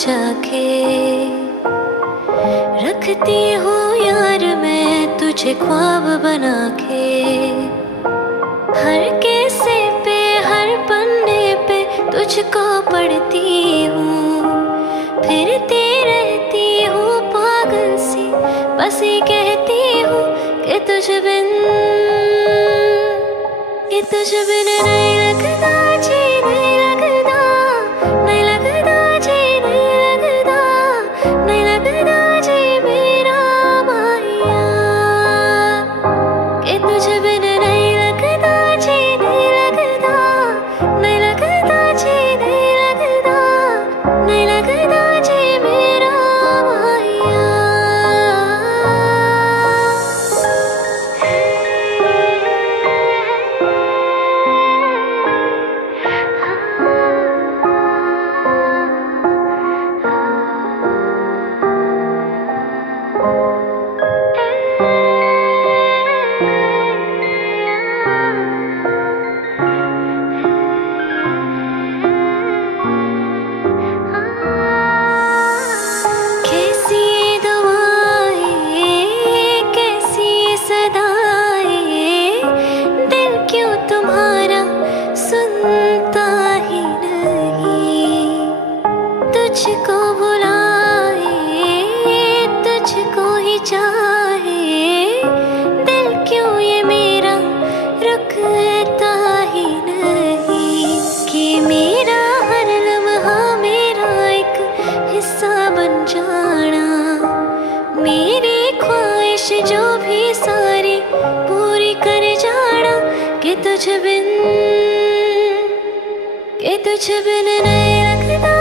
जाके रखती हूँ यार मैं तुझे ख्वाब बना के। हर किस्से पे हर पन्ने पे तुझको पढ़ती हूँ, फिरती रहती हूँ पागल सी, बस ये कहती हूँ कि तुझ बिन नहीं लगता जी, नहीं लगता, नहीं लगता जी, नहीं लगता, नहीं लगता जी मेरा माहिया, कि तुझ बिन नहीं लगता जी, नहीं लगता, नहीं लगता जी, नहीं लगता, नहीं लगता जी मेरा माहिया। तुझको बुलाए, तुझको ही चाहे, दिल क्यों ये मेरा रुकता ही नहीं, कि मेरा हर लम्हा मेरा एक हिस्सा बन जाना, मेरी ख्वाहिश जो भी सारी पूरी कर जाना, कि तुझ बिन नहीं लगता।